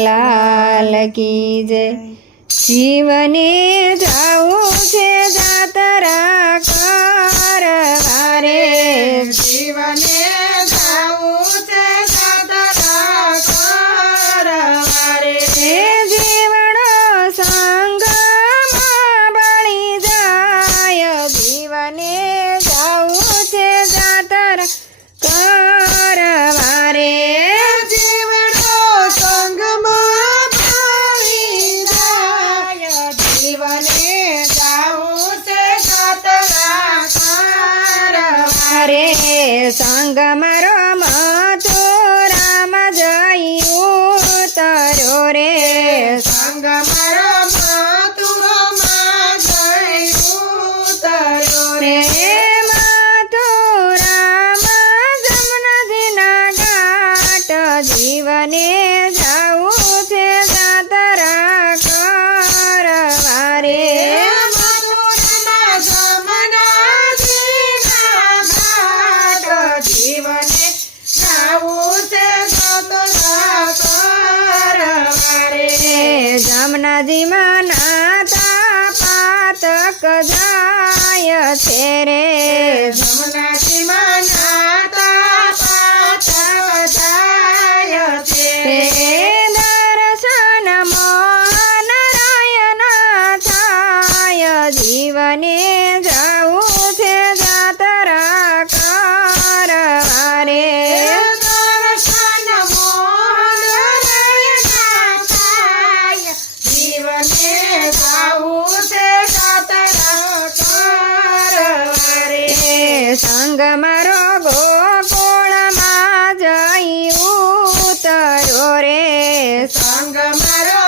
લાલ કી જય જીવને જાવું છે જાતરા કરવારે જીવને મનમાં નાતા પાતક જાય છે રે. જમના રંગ મારો ગોકુળમાં જઈ ઉતર્યો રે. સંગ મારો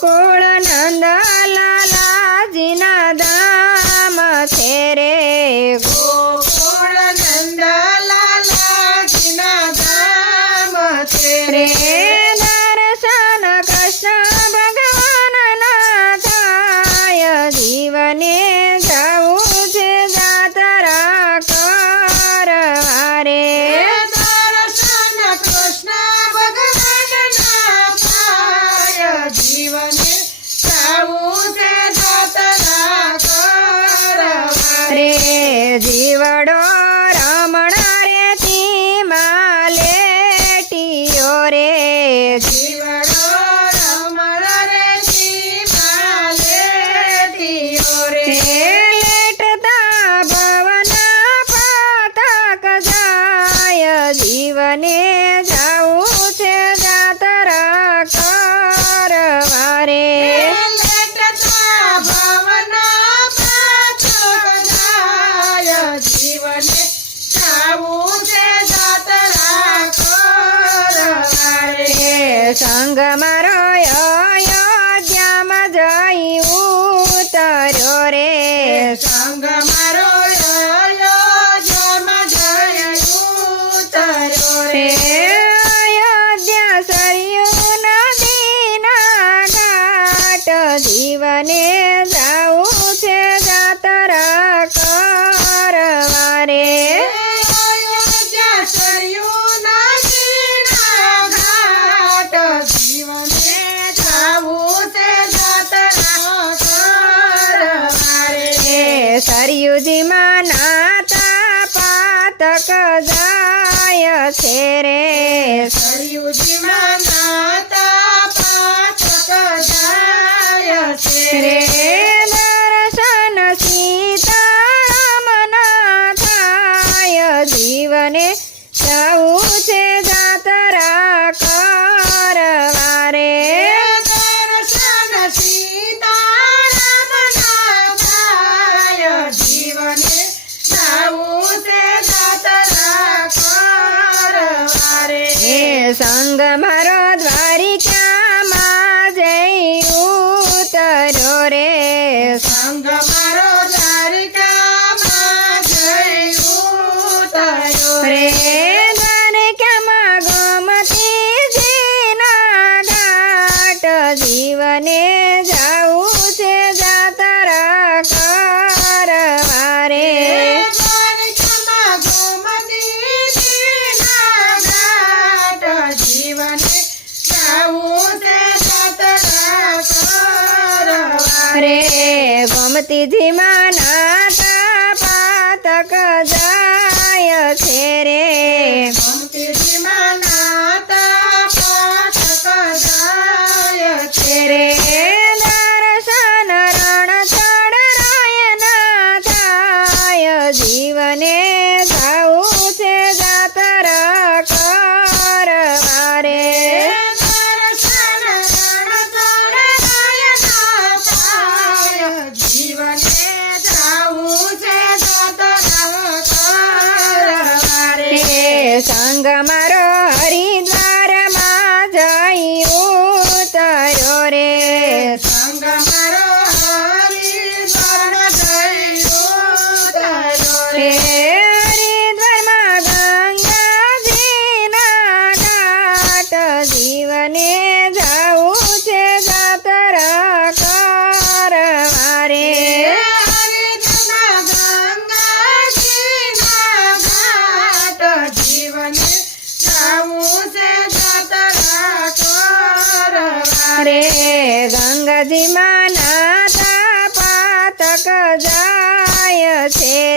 Papa. વડો રમણા રે તીમાં લેટીઓ રે. રે તીમાં લેટીઓ લેટતા ભવના પાતક જાય જીવને જાવું છે જાતરા સંગ મારો અયોધ્યામાં જઈ ઉતર્યો રે સંગ મારો ગુરુજીમાં નાતા પાતક જાય છે રે. સરયુજીમાં રંગ મારો દ્વારિકામાં જઈ ઉતરો રે? સંગ મારો ગણપતિજી માના પાતક જા ગંગાજીમાં નાતા પાતક જાય છે.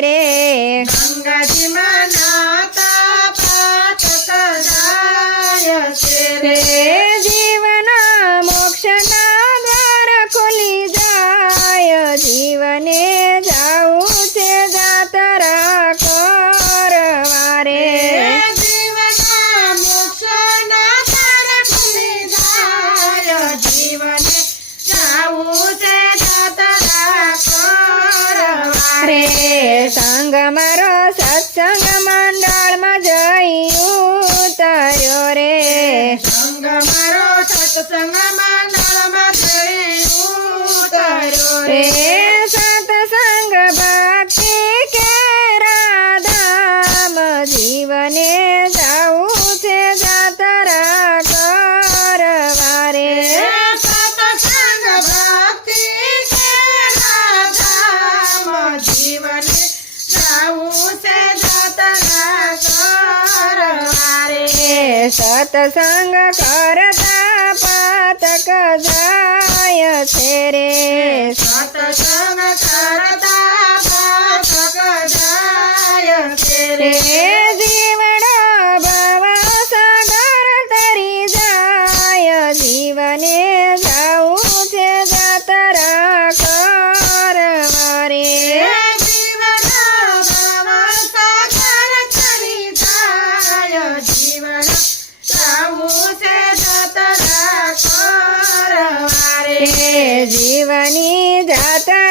સંગ મારો સત્સંગ મંડળમાં જઈ ઉતાર્યો રે. સંગ મારો સત્સંગ મંડળ સતસંગ કરતા પાતક જાય છે રે સતસંગ ಶಿವನೇ ಜಾತಾ